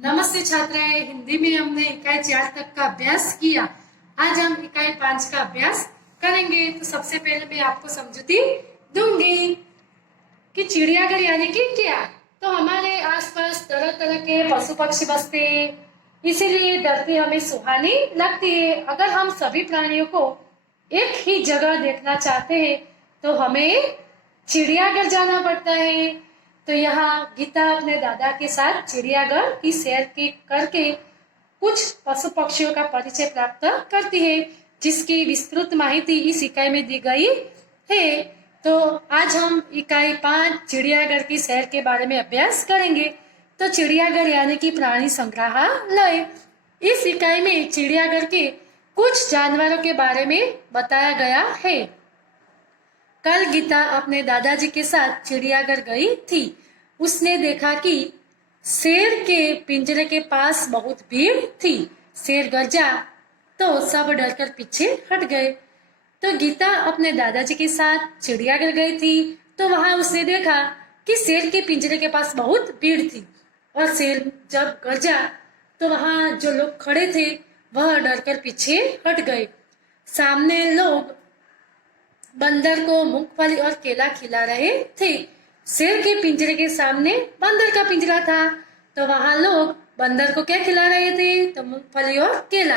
नमस्ते छात्राएं, हिंदी में हमने इकाई 4 तक का अभ्यास किया। आज हम इकाई 5 का अभ्यास करेंगे। तो सबसे पहले मैं आपको समझूती दूंगी कि चिड़ियाघर यानी कि क्या। तो हमारे आसपास तरह तरह के पशु पक्षी बसते हैं, इसीलिए धरती हमें सुहानी लगती है। अगर हम सभी प्राणियों को एक ही जगह देखना चाहते हैं तो हमें चिड़ियाघर जाना पड़ता है। तो यहाँ गीता अपने दादा के साथ चिड़ियाघर की सैर की करके कुछ पशु पक्षियों का परिचय प्राप्त करती है, जिसकी विस्तृत माहिती इस इकाई में दी गई है। तो आज हम इकाई 5 चिड़ियाघर की सैर के बारे में अभ्यास करेंगे। तो चिड़ियाघर यानी कि प्राणी संग्रहालय। इस इकाई में चिड़ियाघर के कुछ जानवरों के बारे में बताया गया है। कल गीता अपने दादाजी के साथ चिड़ियाघर गई थी। उसने देखा कि शेर के पिंजरे के पास बहुत भीड़ थी। शेर गरजा तो सब डरकर पीछे हट गए। तो गीता अपने दादाजी के साथ चिड़ियाघर गई थी, तो वहां उसने देखा कि शेर के पिंजरे के पास बहुत भीड़ थी और शेर जब गरजा तो वहां जो लोग खड़े थे वह डरकर पीछे हट गए। सामने लोग बंदर को मूंगफली और केला खिला रहे थे। शेर के पिंजरे के सामने बंदर का पिंजरा था, तो वहां लोग बंदर को क्या खिला रहे थे? तो मूंगफली और केला।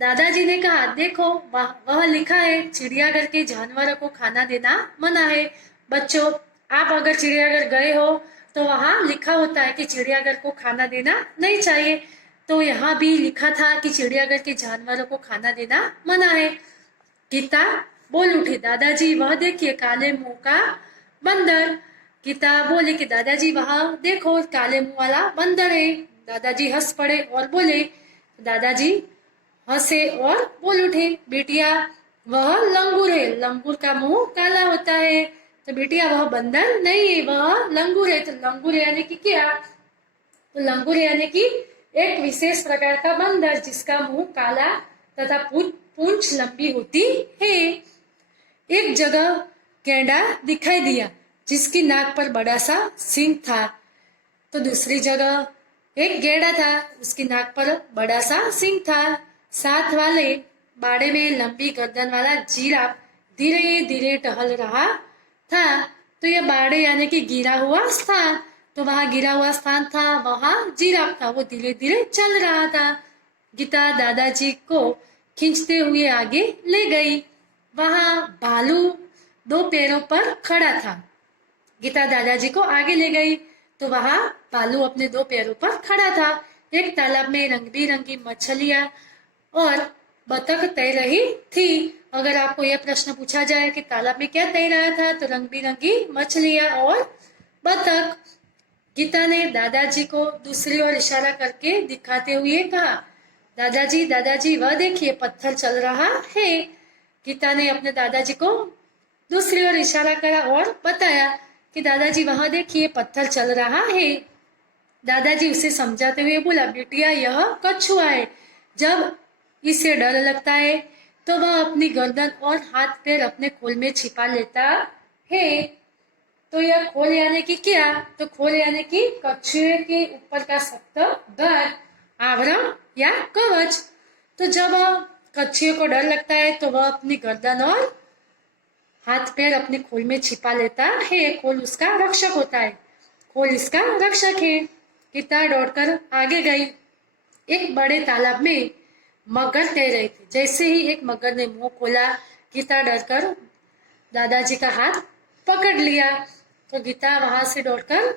दादाजी ने कहा, देखो वह लिखा है चिड़ियाघर के जानवरों को खाना देना मना है। बच्चों, आप अगर चिड़ियाघर गए हो तो वहां लिखा होता है कि चिड़ियाघर को खाना देना नहीं चाहिए। तो यहाँ भी लिखा था कि चिड़ियाघर के जानवरों को खाना देना मना है। गीता बोल उठी, दादाजी वह देखिए काले मुंह का बंदर। गीता बोले कि दादाजी वहां देखो काले मुंह वाला बंदर है। दादाजी हंस पड़े और बोले, दादाजी हंसे और बोल उठे, बेटिया वह लंगूर है, लंगूर का मुंह काला होता है। तो बेटिया वह बंदर नहीं है, वह लंगूर है। तो लंगूर यानी कि क्या? तो लंगूर यानी कि एक विशेष प्रकार का बंदर जिसका मुंह काला तथा पूंछ लंबी होती है। एक जगह गैंडा दिखाई दिया जिसकी नाक पर बड़ा सा सींग था। तो दूसरी जगह एक गैंडा था, उसकी नाक पर बड़ा सा सींग था। साथ वाले बाड़े में लंबी गर्दन वाला जिराफ धीरे धीरे टहल रहा था। तो यह बाड़े यानी कि गिरा हुआ स्थान, तो वहां गिरा हुआ स्थान था, वहां जिराफ था, वो धीरे धीरे चल रहा था। गीता दादाजी को खींचते हुए आगे ले गई। वहां भालू 2 पैरों पर खड़ा था। गीता दादाजी को आगे ले गई तो वहां भालू अपने 2 पैरों पर खड़ा था। एक तालाब में रंग बिरंगी मछलियां और बतख तैर रही थी। अगर आपको यह प्रश्न पूछा जाए कि तालाब में क्या तैर रहा था, तो रंग बिरंगी मछलियां और बतख। गीता ने दादाजी को दूसरी ओर इशारा करके दिखाते हुए कहा, दादाजी दादाजी वह देखिए पत्थर चल रहा है। गीता ने अपने दादाजी को दूसरी ओर इशारा करा और बताया कि दादाजी वहां देखिए पत्थर चल रहा है। दादाजी उसे समझाते हुए बोला, बेटिया यह कछुआ है। जब इसे डर लगता है तो वह अपनी गर्दन और हाथ पैर अपने खोल में छिपा लेता है। तो यह खोल यानी कि क्या? तो खोल यानी कि कछुए के ऊपर का सख्त भाग, आवरण या कवच। तो जब कछुए को डर लगता है तो वह अपनी गर्दन और हाथ पैर अपने खोल में छिपा लेता है। खोल उसका रक्षक होता है, खोल इसका रक्षक है। गीता दौड़कर आगे गई। एक बड़े तालाब में मगर तैर रही थी। जैसे ही एक मगर ने मुंह खोला, गीता डरकर दादाजी का हाथ पकड़ लिया। तो गीता वहां से दौड़कर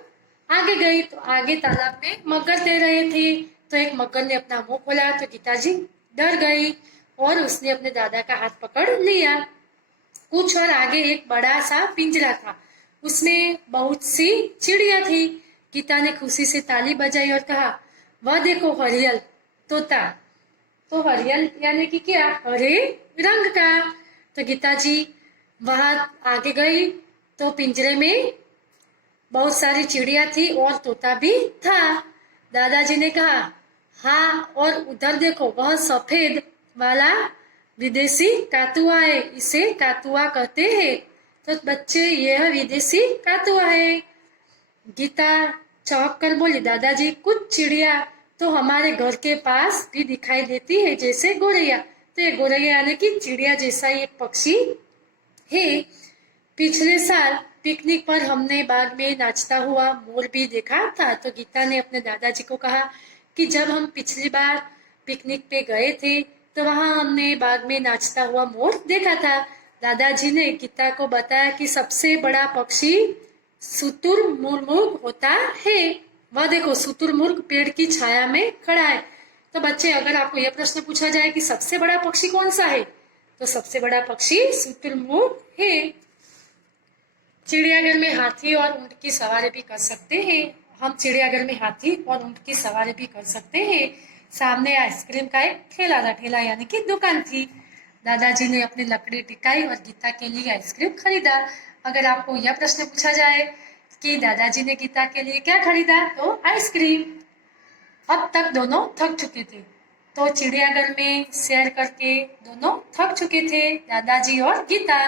आगे गई तो आगे तालाब में मगर तैर रही थी। तो एक मगर ने अपना मुंह खोला तो गीता जी डर गई और उसने अपने दादा का हाथ पकड़ लिया। कुछ और आगे एक बड़ा सा पिंजरा था, उसमें बहुत सी चिड़िया थी। गीता ने खुशी से ताली बजाई और कहा, वह देखो हरियल तोता। तो हरियल यानी कि क्या? हरे रंग का। तो गीता जी वहां आगे गई तो पिंजरे में बहुत सारी चिड़िया थी और तोता भी था। दादाजी ने कहा, हाँ और उधर देखो वह सफेद वाला विदेशी कातुआ है, इसे कातुआ कहते हैं। तो बच्चे यह विदेशी कातुआ है। गीता चौंक कर बोली, दादाजी कुछ चिड़िया तो हमारे घर के पास भी दिखाई देती है, जैसे गोरैया। तो ये गोरैया यानी कि चिड़िया जैसा ही एक पक्षी है। पिछले साल पिकनिक पर हमने बाग में नाचता हुआ मोर भी देखा था। तो गीता ने अपने दादाजी को कहा कि जब हम पिछली बार पिकनिक पे गए थे तो वहां हमने बाग में नाचता हुआ मोर देखा था। दादाजी ने गीता को बताया कि सबसे बड़ा पक्षी शुतुरमुर्ग होता है। वह देखो, शुतुरमुर्ग पेड़ की छाया में खड़ा है। तो बच्चे, अगर आपको यह प्रश्न पूछा जाए कि सबसे बड़ा पक्षी कौन सा है, तो सबसे बड़ा पक्षी शुतुरमुर्ग है। चिड़ियाघर में हाथी और ऊंट की सवारी भी कर सकते हैं। हम चिड़ियाघर में हाथी और ऊंट की सवारी भी कर सकते हैं। सामने आइसक्रीम का एक ठेला था, ठेला यानी कि दुकान थी। दादाजी ने अपनी लकड़ी टिकाई और गीता के लिए आइसक्रीम खरीदा। अगर आपको यह प्रश्न पूछा जाए कि दादाजी ने गीता के लिए क्या खरीदा, तो आइसक्रीम। अब तक दोनों थक चुके थे, तो चिड़ियाघर में सैर करके दोनों थक चुके थे, दादाजी और गीता।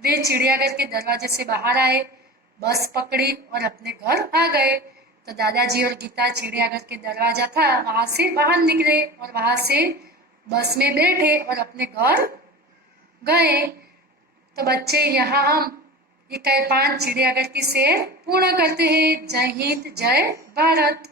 वे चिड़ियाघर के दरवाजे से बाहर आए, बस पकड़ी और अपने घर आ गए। तो दादाजी और गीता चिड़ियाघर के दरवाजा था वहां से बाहर निकले और वहां से बस में बैठे और अपने घर गए। तो बच्चे, यहाँ हम इकाई 5 चिड़ियाघर की सैर पूर्ण करते हैं। जय हिंद, जय भारत।